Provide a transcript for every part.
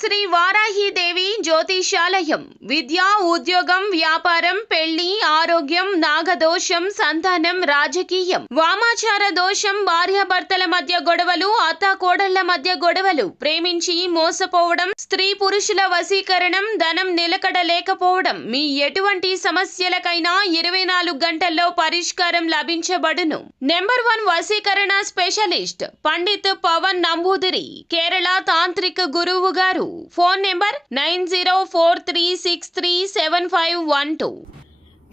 శ్రీ వారాహిదేవి జ్యోతిషాలయం విద్య, ఉద్యోగం, వ్యాపారం, పెళ్లి, ఆరోగ్యం, నాగదోషం, సంతానం, రాజకీయం, వామాచార దోషం, భార్యాభర్తల మధ్య గొడవలు, అత్తాకోడళ్ల మధ్య గొడవలు, ప్రేమించి మోసపోవడం, స్త్రీ పురుషుల వశీకరణం, ధనం నిలకడ లేకపోవడం, మీ ఎటువంటి సమస్యలకైనా 24 గంటల్లో పరిష్కారం లభించబడును. నెంబర్ 1 వశీకరణ స్పెషలిస్ట్ పండిత్ పవన్ నంబూదిరి, కేరళ తాంత్రిక గురువు గారు. Phone number 9043637512.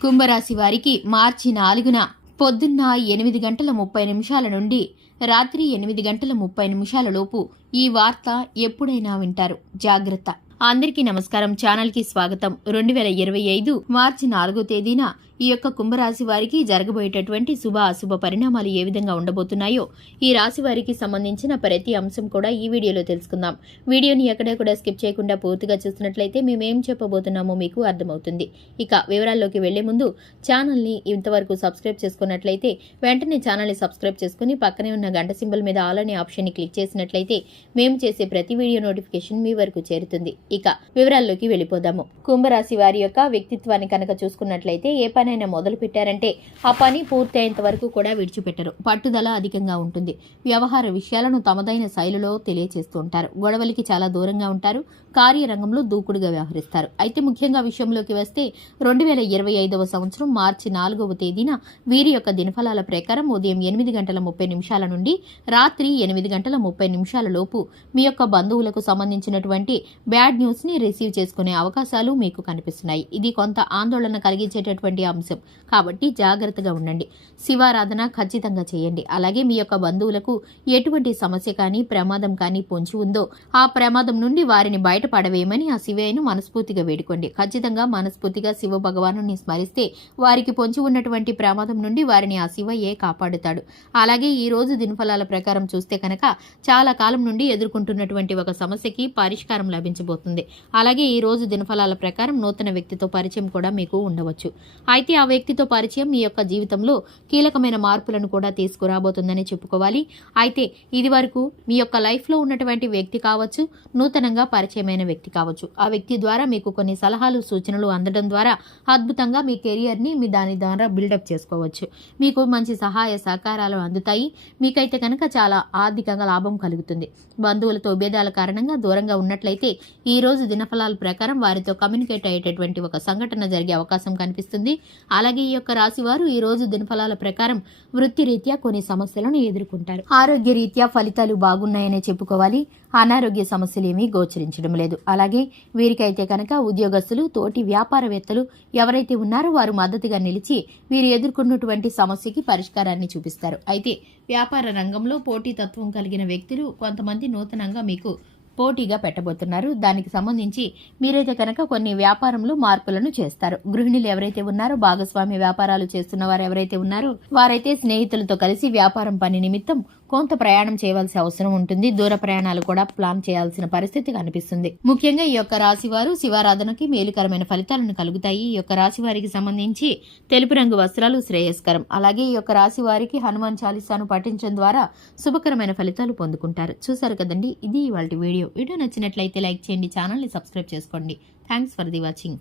కుంభరాశి వారికి మార్చి 4న పొద్దున్న 8:30 నుండి రాత్రి 8:30 లోపు ఈ వార్త ఎప్పుడైనా వింటారు. జాగ్రత్త. అందరికీ నమస్కారం. ఛానల్ కి స్వాగతం. 2025 మార్చి 4వ తేదీన ఈ యొక్క కుంభరాశి వారికి జరగబోయేటటువంటి శుభ అశుభ పరిణామాలు ఏ విధంగా ఉండబోతున్నాయో ఈ రాశి వారికి సంబంధించిన ప్రతి అంశం కూడా ఈ వీడియోలో తెలుసుకుందాం. వీడియోని ఎక్కడ కూడా స్కిప్ చేయకుండా పూర్తిగా చూసినట్లయితే మేమేం చెప్పబోతున్నామో మీకు అర్థమవుతుంది. ఇక వివరాల్లోకి వెళ్లే ముందు ఛానల్ని ఇంతవరకు సబ్స్క్రైబ్ చేసుకున్నట్లయితే వెంటనే ఛానల్ని సబ్స్క్రైబ్ చేసుకుని పక్కనే ఉన్న గంట సింబల్ మీద ఆల్ అనే ఆప్షన్ని క్లిక్ చేసినట్లయితే మేము చేసే ప్రతి వీడియో నోటిఫికేషన్ మీ వరకు చేరుతుంది. ఇక వివరాల్లోకి వెళ్ళిపోదాము. కుంభరాశి వారి యొక్క వ్యక్తిత్వాన్ని కనుక చూసుకున్నట్లయితే ఏ పనైనా మొదలు పెట్టారంటే ఆ పని పూర్తి అయ్యేంత వరకు కూడా విడిచిపెట్టరు. పట్టుదల అధికంగా ఉంటుంది. వ్యవహార విషయాలను తమదైన శైలిలో తెలియచేస్తూ ఉంటారు. గొడవలకి చాలా దూరంగా ఉంటారు. కార్యరంగంలో దూకుడుగా వ్యవహరిస్తారు. అయితే ముఖ్యంగా విషయంలోకి వస్తే 2025వ సంవత్సరం మార్చి 4వ తేదీన వీరి యొక్క దినఫలాల ప్రకారం ఉదయం 8:30 నుండి రాత్రి 8:30 లోపు మీ యొక్క బంధువులకు సంబంధించినటువంటి బ్యాడ్ న్యూస్ ని రిసీవ్ చేసుకునే అవకాశాలు మీకు కనిపిస్తున్నాయి. ఇది కొంత ఆందోళన కలిగించేటటువంటి అంశం కాబట్టి జాగ్రత్తగా ఉండండి. శివారాధన ఖచ్చితంగా చేయండి. అలాగే మీ యొక్క బంధువులకు ఎటువంటి సమస్య కానీ ప్రమాదం కానీ పొంచి ఉందో ఆ ప్రమాదం నుండి వారిని బయటపడవేయమని ఆ శివయ్యను మనస్ఫూర్తిగా వేడుకోండి. ఖచ్చితంగా మనస్ఫూర్తిగా శివ భగవాను స్మరిస్తే వారికి పొంచి ఉన్నటువంటి ప్రమాదం నుండి వారిని ఆ శివయ్యే కాపాడుతాడు. అలాగే ఈ రోజు దినఫలాల ప్రకారం చూస్తే కనుక చాలా కాలం నుండి ఎదుర్కొంటున్నటువంటి ఒక సమస్యకి పరిష్కారం లభించబోతుంది. అలాగే ఈ రోజు దినఫలాల ప్రకారం నూతన వ్యక్తితో పరిచయం కూడా మీకు ఉండవచ్చు. అయితే ఆ వ్యక్తితో పరిచయం మీ యొక్క జీవితంలో కీలకమైన మార్పులను కూడా తీసుకురాబోతుందని చెప్పుకోవాలి. అయితే ఇది వరకు మీ యొక్క లైఫ్ లో ఉన్నటువంటి వ్యక్తి కావచ్చు, నూతనంగా పరిచయమైన వ్యక్తి కావచ్చు, ఆ వ్యక్తి ద్వారా మీకు కొన్ని సలహాలు సూచనలు అందడం ద్వారా అద్భుతంగా మీ కెరియర్ ని మీ దాని ద్వారా బిల్డప్ చేసుకోవచ్చు. మీకు మంచి సహాయ సహకారాలు అందుతాయి. మీకైతే కనుక చాలా ఆర్థికంగా లాభం కలుగుతుంది. బంధువులతో భేదాల కారణంగా దూరంగా ఉన్నట్లయితే ఈ రోజు దినఫలాల ప్రకారం వారితో కమ్యూనికేట్ అయ్యేటటువంటి ఒక సంఘటన జరిగే అవకాశం కనిపిస్తుంది. అలాగే ఈ యొక్క రాశి వారు ఈ రోజు దినఫలాల ప్రకారం వృత్తి రీత్యా కొన్ని సమస్యలను ఎదుర్కొంటారు. ఆరోగ్య రీత్యా ఫలితాలు బాగున్నాయనే చెప్పుకోవాలి. అనారోగ్య సమస్యలు ఏమీ గోచరించడం లేదు. అలాగే వీరికైతే కనుక ఉద్యోగస్తులు, తోటి వ్యాపారవేత్తలు ఎవరైతే ఉన్నారో వారు మద్దతుగా నిలిచి వీరు ఎదుర్కొన్నటువంటి సమస్యకి పరిష్కారాన్ని చూపిస్తారు. అయితే వ్యాపార రంగంలో పోటీతత్వం కలిగిన వ్యక్తులు కొంతమంది నూతనంగా మీకు పోటీగా పెట్టబోతున్నారు. దానికి సంబంధించి మీరైతే కనుక కొన్ని వ్యాపారంలో మార్పులను చేస్తారు. గృహిణులు ఎవరైతే ఉన్నారో, భాగస్వామ్య వ్యాపారాలు చేస్తున్న వారు ఎవరైతే ఉన్నారో వారైతే స్నేహితులతో కలిసి వ్యాపారం పని నిమిత్తం కొంత ప్రయాణం చేయవలసిన అవసరం ఉంటుంది. దూర ప్రయాణాలు కూడా ప్లాన్ చేయాల్సిన పరిస్థితి కనిపిస్తుంది. ముఖ్యంగా ఈ యొక్క రాశి వారు శివారాధనకి మేలుకరమైన ఫలితాలను కలుగుతాయి. ఈ యొక్క రాశి వారికి సంబంధించి తెలుపు రంగు వస్త్రాలు శ్రేయస్కరం. అలాగే ఈ యొక్క రాశి వారికి హనుమాన్ చాలీసాను పఠించడం ద్వారా శుభకరమైన ఫలితాలు పొందుకుంటారు. చూసారు కదండి, ఇది ఇవాల్టి వీడియో నచ్చినట్లయితే లైక్ చేయండి, ఛానల్ని సబ్స్క్రైబ్ చేసుకోండి. Thanks for the watching.